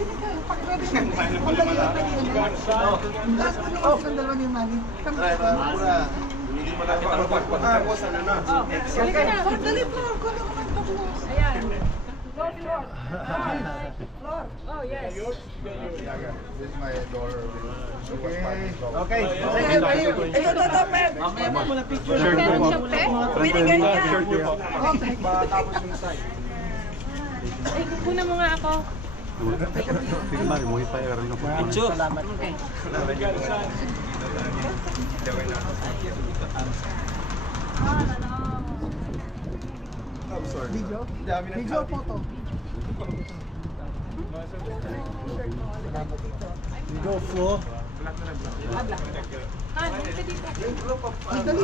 Sige ka, pakiready na. Ang dali ang kanina. Last mo naman silang dalawa ni Manny. Kami ka. Hindi mo natin tapos ano na. Sige ka na. Dali, Flor. Kung ano naman tapos. Ayan. Flor. Flor. Oh, yes. This is my daughter. Okay. Ito, Pep. Meron siyang pet? Binigay niya. Okay. Tapos yung side. Ay, kukunan mo nga ako. Sige, Mari, mo ipayar rin ako. Picture. I'm sorry. Video? Dami ng Video, photo. Go, Flo. Ah, dito dito. Ang dali.